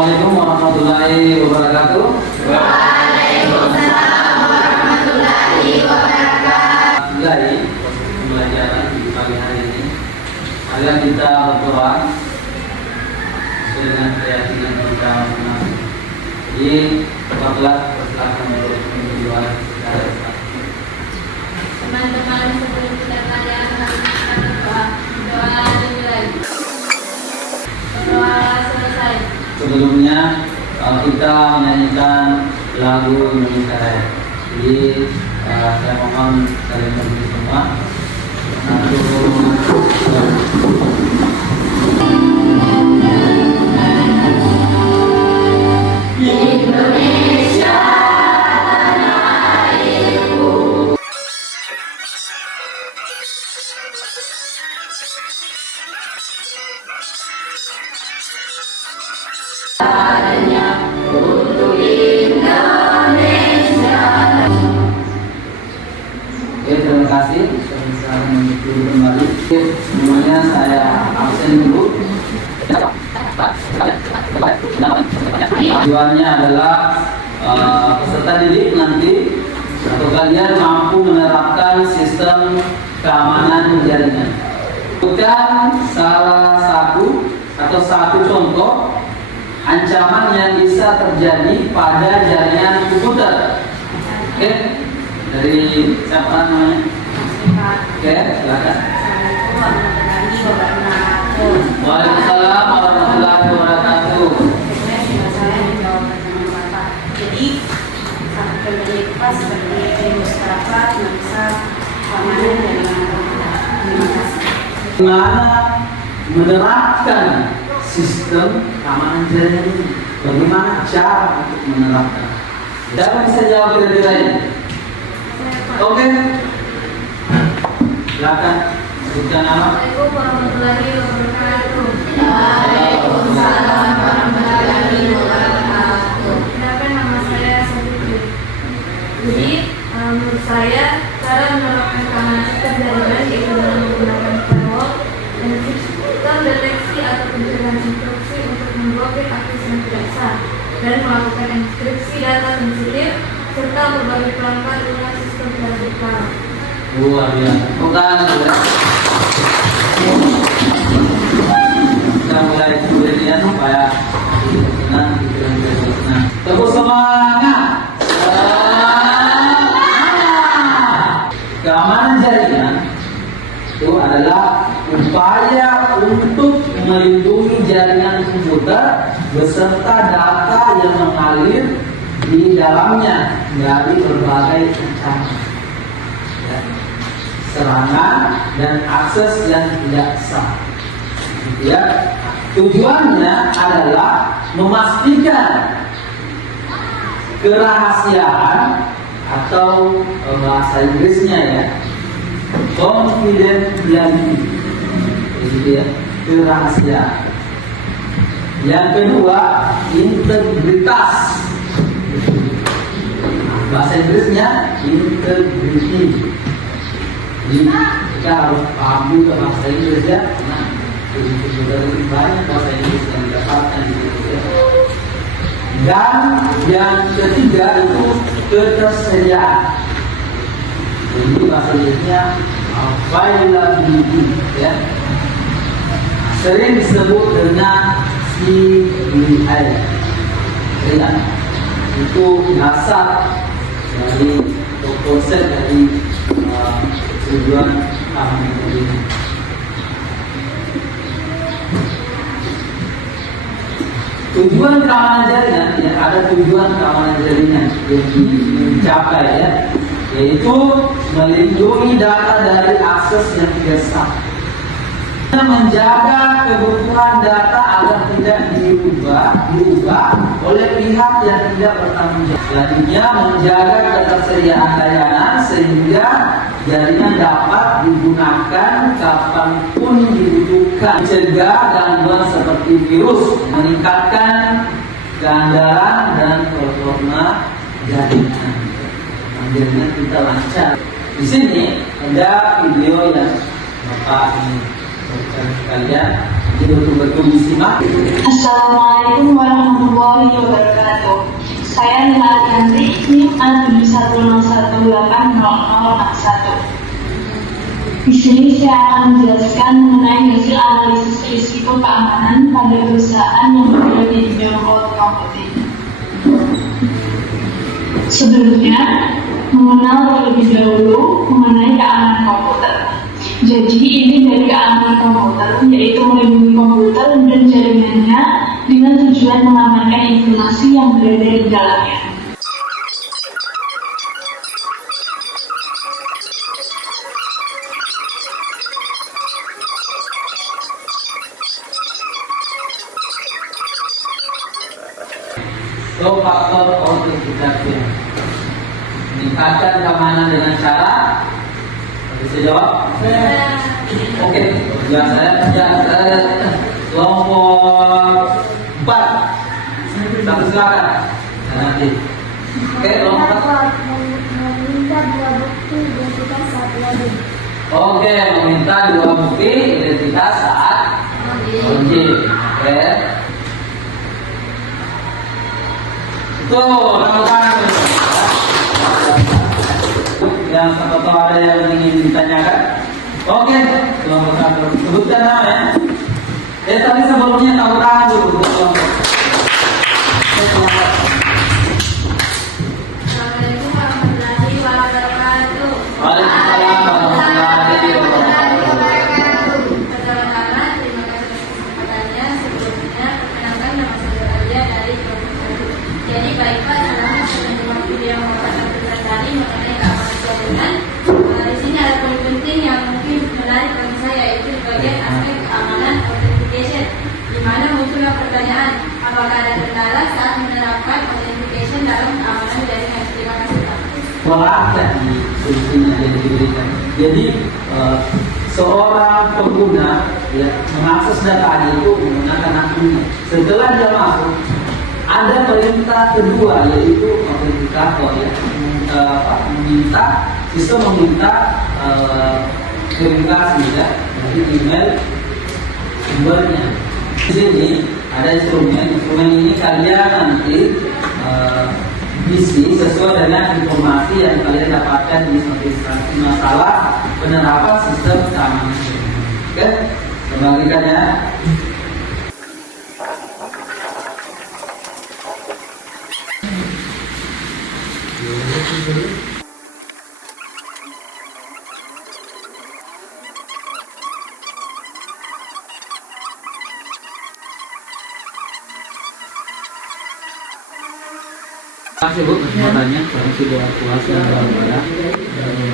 Assalamualaikum warahmatullahi wabarakatuh. Waalaikumsalam warahmatullahi wabarakatuh. Mulai pembelajaran di pagi hari ini, agar kita berdoa sesuai dengan keyakinan kita masing-masing. Jadi, buatlah persilakan untuk menjual secara cepat. Teman-teman, sebelum kita belajar harus kita berdoa. Doa dimulai. Berdoa selesai. Sebelumnya kita menyanyikan lagu Indonesia Raya. Jadi saya mohon kalian berdiri semua. Indonesia tanah airku. Untuk Indonesia. Oke, terima kasih. Saya bisa menuju kembali. Semuanya saya absen dulu. Tujuannya adalah peserta didik nanti atau kalian mampu menerapkan sistem keamanan jaringan. Bukan salah satu atau satu contoh ancaman yang bisa terjadi pada jaringan komputer. Oke, dari siapa namanya? Oke, silakan. Waalaikumsalam warahmatullahi wabarakatuh. Saya menjawab pertanyaan Bapak. Jadi, satu prioritas sebagai masyarakat yang bisa keamanan jaringan komputer. Terima kasih. Bagaimana menerapkan sistem keamanan jaringan ini? Bagaimana cara untuk menerapkan? Siapa bisa jawab kira-kira ini? Oke, silakan sebutkan nama. Assalamualaikum warahmatullahi wabarakatuh. Waalaikumsalam warahmatullahi wabarakatuh. Kenalkan, nama saya Sabiti. Jadi, menurut saya cara menerapkan keamanan sistem jaringan yaitu dengan menggunakan firewall dan sistem deteksi atau pencegahan instruksi untuk memblokir akses yang tidak sah dan melakukan enkripsi data sensitif serta berbagai pelanggar dengan sistem vertikal. Luar biasa. Bukan. Kita mulai kemudian supaya senang, senang. Tepuk semangat. Keamanan jaringan itu adalah upaya untuk melindungi jaringan komputer beserta data yang mengalir di dalamnya dari berbagai ancaman, serangan dan akses yang tidak sah. Ya, tujuannya adalah memastikan kerahasiaan atau bahasa Inggrisnya ya, confidentiality, jadi ya, kerahasiaan. Yang kedua, integritas. Bahasa Inggrisnya integrity. Jadi kita harus paham juga bahasa Inggris ya. Nah, lebih banyak bahasa Inggris yang didapatkan di Indonesia. Dan yang ketiga itu ketersediaan. Jadi bahasa Inggrisnya availability ya. Sering disebut dengan CDI. Ya, itu dasar dari konsep dari tujuan keamanan jaringan. Tujuan keamanan jaringan ya, ada tujuan keamanan jaringan yang dicapai ya, yaitu melindungi data dari akses yang tidak sah, menjaga kebutuhan data agar tidak diubah oleh pihak yang tidak bertanggung jawab. Selanjutnya, menjaga ketersediaan layanan sehingga jaringan dapat digunakan kapanpun dibutuhkan. Mencegah gangguan seperti virus, meningkatkan keandalan dan performa jaringan. Jaringan kita lancar. Di sini ada video yang Bapak ini sekalian Jadi betul-betul disimak. Assalamualaikum warahmatullahi wabarakatuh. Saya Nila Arianti, NIM A71018001. Di sini saya akan menjelaskan mengenai hasil analisis risiko keamanan pada perusahaan yang berada di bidang cloud computing. Sebelumnya, mengenal terlebih dahulu mengenai keamanan komputer. Jadi ini dari keamanan komputer, yaitu melindungi komputer dan jaringannya dengan tujuan mengamankan informasi yang berada di dalamnya. So, faktor autentikasi meningkatkan keamanan dengan cara bisa jawab? Oke, ya saya kelompok 4 satu silakan nanti. Oke, kelompok 4. Meminta dua bukti identitas saat login. Oke, meminta dua bukti identitas saat login. Oke. Tuh, tangan-tangan. Yang atau ada yang ingin ditanyakan? Oke, kelompok 1. Sebutkan nama ya. Tapi sebelumnya tahu tangan dulu. Assalamualaikum warahmatullahi wabarakatuh. Waalaikumsalam warahmatullahi wabarakatuh. Pertama-tama, terima kasih atas kesempatannya. Sebelumnya, perkenalkan nama saya Alia dari kelompok 1. Jadi baik Pak, selamat menerima video yang Bapak sampaikan tadi mengenai keamanan jaringan. Di sini ada poin penting yang mungkin menarik bagi saya, yaitu bagian aspek keamanan authentication, di mana munculnya pertanyaan, apakah ada kendala saat menerapkan authentication dalam keamanan jaringan? Terima kasih Pak. Maaf tadi solusinya yang diberikan. Jadi seorang pengguna ya, mengakses data itu menggunakan akunnya. Setelah dia masuk, ada perintah kedua yaitu autentikator ya, meminta sistem meminta verifikasi ya dari email sumbernya. Di sini ada instrumen ini kalian nanti isi sesuai dengan informasi yang kalian dapatkan di notifikasi masalah penerapan sistem keamanan. Oke, kembalikan ya. Terima kasih Bu kesempatannya, permisi doa puasa dan doa ibadah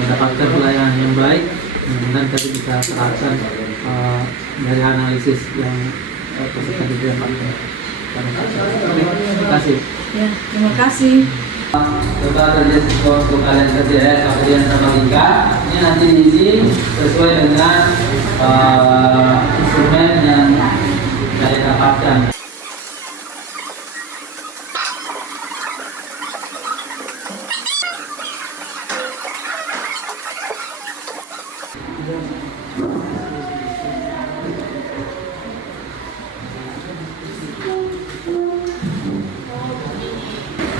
mendapatkan pelayanan yang baik. Mudah-mudahan tadi bisa terasa dari analisis yang peserta didapatkan. Terima kasih. Ya, terima kasih. Coba kerja sesuai untuk kalian kerja ya, kemudian sama Lika. Ini nanti diisi sesuai dengan instrumen yang kalian dapatkan.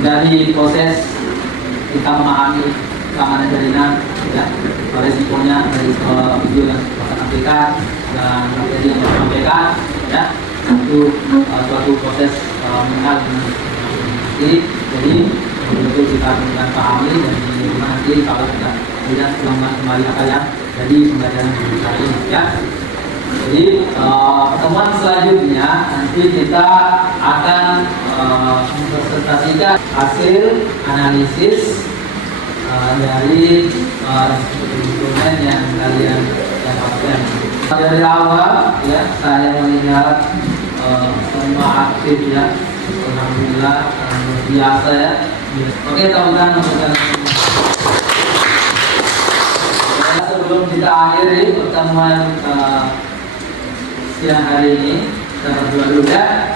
Dari proses kita memahami keamanan jaringan, ya, resikonya dari video yang kita sampaikan dan materi yang kita sampaikan, ya, itu suatu proses mengenal dengan jadi betul kita akan pahami dan nanti kalau kita tidak ulangan kembali apa yang jadi pembelajaran kali ini, ya. Jadi pertemuan selanjutnya nanti kita akan mempresentasikan hasil analisis dari instrumen yang kalian dapatkan. Dari awal ya saya melihat semua aktif ya, alhamdulillah biasa ya. Oke teman-teman, sebelum kita akhiri pertemuan siang hari ini, kita berdoa dulu ya.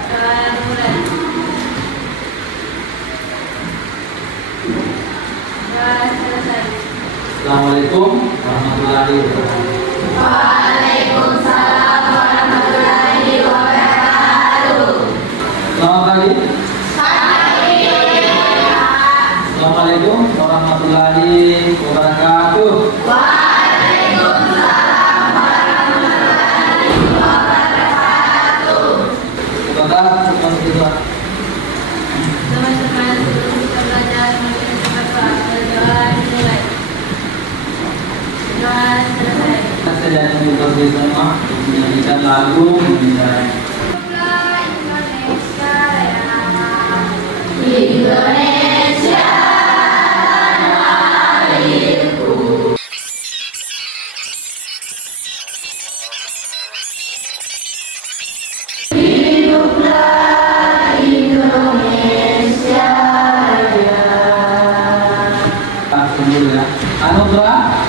Assalamualaikum warahmatullahi wabarakatuh. Waalaikumsalam warahmatullahi dan juga bersama menyanyikan lagu Indonesia. Indonesia airku. Hiduplah Indonesia Raya. Tak tunggu ya. Anugerah.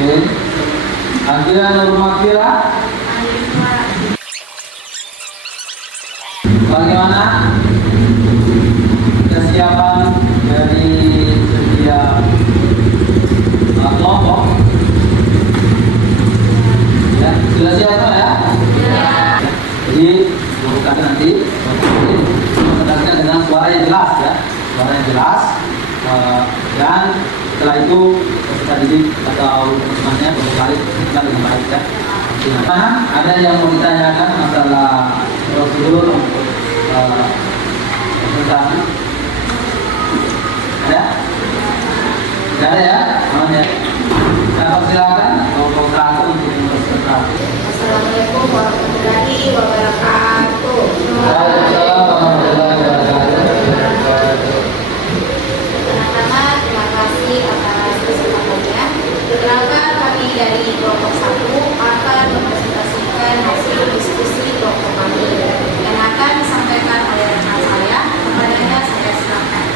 Oke. Akhirnya Nurmakira. Bagaimana kesiapan dari setiap kelompok? Ya, sudah siap semua ya? Jadi bukan nanti mendengarkan dengan suara yang jelas ya, suara yang jelas. Dan setelah itu peserta didik atau temannya berbalik kita dengan baik ya. Nah, ada yang mau ditanyakan masalah prosedur untuk presentasi? Ada? Tidak ada ya? Mohon ya. Saya persilakan kelompok 1 untuk presentasi. Assalamualaikum warahmatullahi wabarakatuh. Waalaikumsalam warahmatullahi wabarakatuh. Pertama, terima kasih atas kesempatannya. Perkenalkan, kami dari kelompok 1 akan mempresentasikan hasil diskusi kelompok kami yang akan disampaikan oleh rekan saya. Kepadanya saya silakan.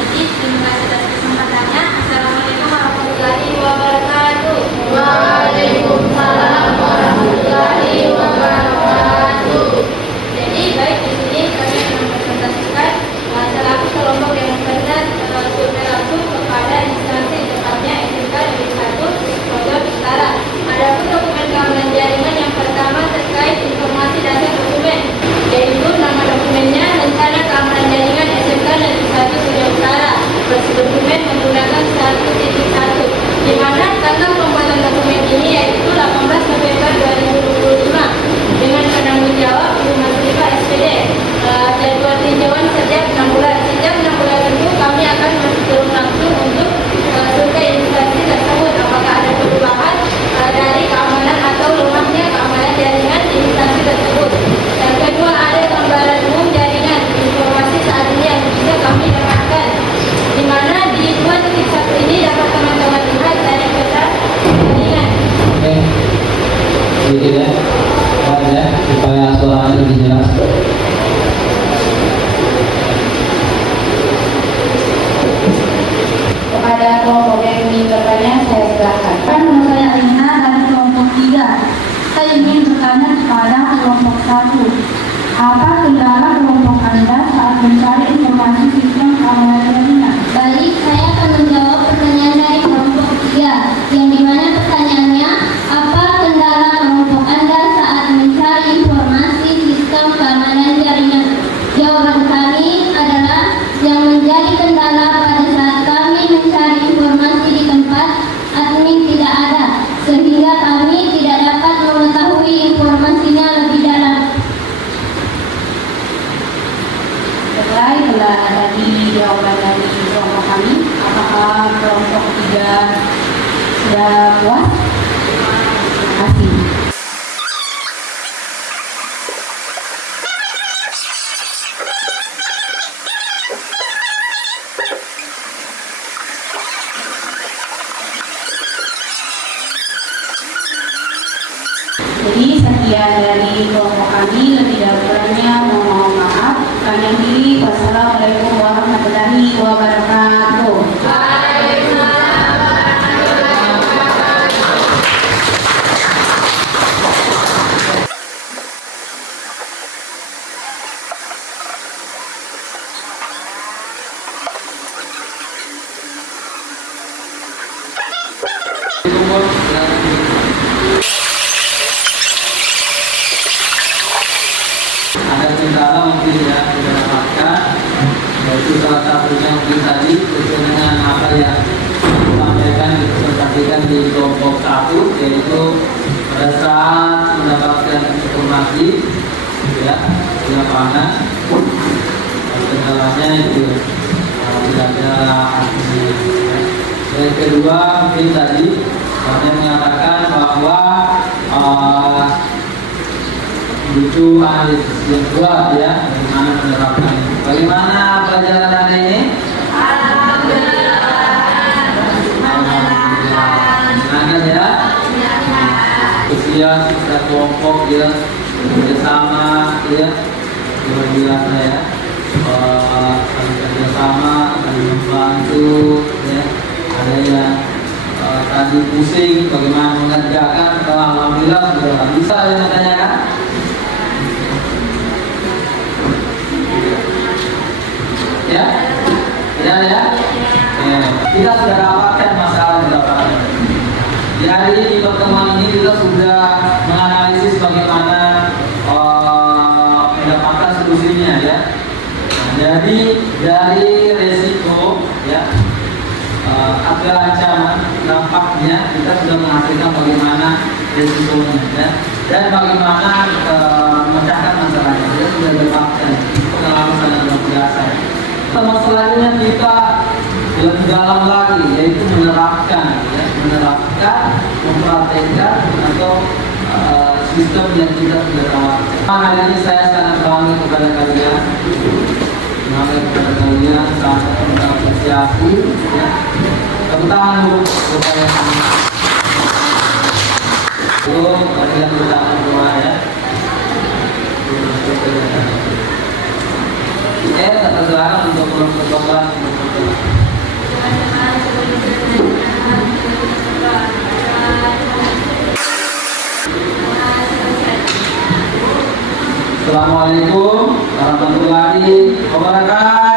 Jadi, terima kasih atas kesempatannya. Assalamualaikum warahmatullahi wabarakatuh. Waalaikumsalam warahmatullahi wabarakatuh. Jadi, baik di sini kami akan mempresentasikan salah satu kelompok yang benar survei langsung kepada instansi tepatnya SMK Negeri 1 Bogor Utara. Adapun dokumen keamanan jaringan yang pertama terkait informasi dasar dokumen, yaitu nama dokumennya rencana keamanan jaringan SMK Negeri 1 Bogor Utara. Versi dokumen menggunakan 1.1, di mana tanggal pembuatan dokumen ini yaitu 18 November 2025 dengan penanggung jawab Ibu Masrifa SPD. Jadwal tinjauan setiap 6 bulan. Setiap 6 bulan tentu kami akan turun langsung untuk survei instansi tersebut apakah ada perubahan dari keamanan atau lemahnya keamanan jaringan di instansi tersebut. Yang kedua, ada gambaran umum jaringan informasi saat ini yang bisa kami dapatkan, di mana di 2.1 ini dapat teman-teman lihat dari peta jaringan. Oke. Sedikit ya. Baik ya, supaya suaranya lebih jelas. Kepada kelompok yang ingin bertanya, saya silakan. Nama saya Rina dari kelompok 3. Saya ingin bertanya kepada kelompok 1. Apa kendala kelompok Anda saat mencari informasi sistem keamanan jaringan? Baik, saya akan menjawab pertanyaan dari kelompok 3, yang dimana pertanyaannya, apa kendala kelompok Anda saat mencari informasi sistem keamanan jaringan? Jawaban kami adalah yang menjadi kendala pada saat kami mencari informasi di tempat admin tidak ada, sehingga kami tidak dapat mengetahui informasinya lebih dalam. Baiklah, tadi jawaban dari kelompok kami. Apakah kelompok 3 sudah puas? Terima kasih. Jadi sekian dari kelompok kami, lebih dahulunya mohon maaf. Kami akhiri. Wassalamualaikum warahmatullahi wabarakatuh. Ada kendala mungkin ya kita dapatkan, yaitu salah satunya mungkin tadi sesuai dengan apa yang disampaikan dipresentasikan di kelompok 1, yaitu pada saat mendapatkan informasi ya di lapangan, kendalanya itu tidak tidak ada artinya. Ya. Yang kedua mungkin tadi saya mengatakan bahwa butuh analisis yang kuat ya, bagaimana menerapkan itu. Bagaimana pelajaran Anda ini? Menyenangkan ya. Usia kita kelompok ya, bekerjasama ya, luar biasa ya. Saling kerjasama, saling membantu ya. Ada yang tadi pusing bagaimana mengerjakan, alhamdulillah sudah bisa yang menanyakan. Ya, tidak ya. Kita sudah dapatkan masalah di lapangan. Jadi di pertemuan ini kita sudah menganalisis bagaimana mendapatkan solusinya ya. Nah, jadi dari resiko ya, ada ancaman dampaknya kita sudah menghasilkan bagaimana resikonya ya, dan bagaimana memecahkan masalahnya. Kita sudah dapatkan pengalaman sangat luar biasa. Sama selanjutnya kita lebih dalam lagi, yaitu menerapkan, ya, mempraktekkan atau sistem yang kita sudah tawarkan. Hari ini saya sangat bangga kepada kalian, sangat mengapresiasi. Ya. Tepuk tangan dulu kepada kami. Dulu kalian sudah berdoa ya. Kata saudara untuk bertobat. Assalamualaikum warahmatullahi wabarakatuh.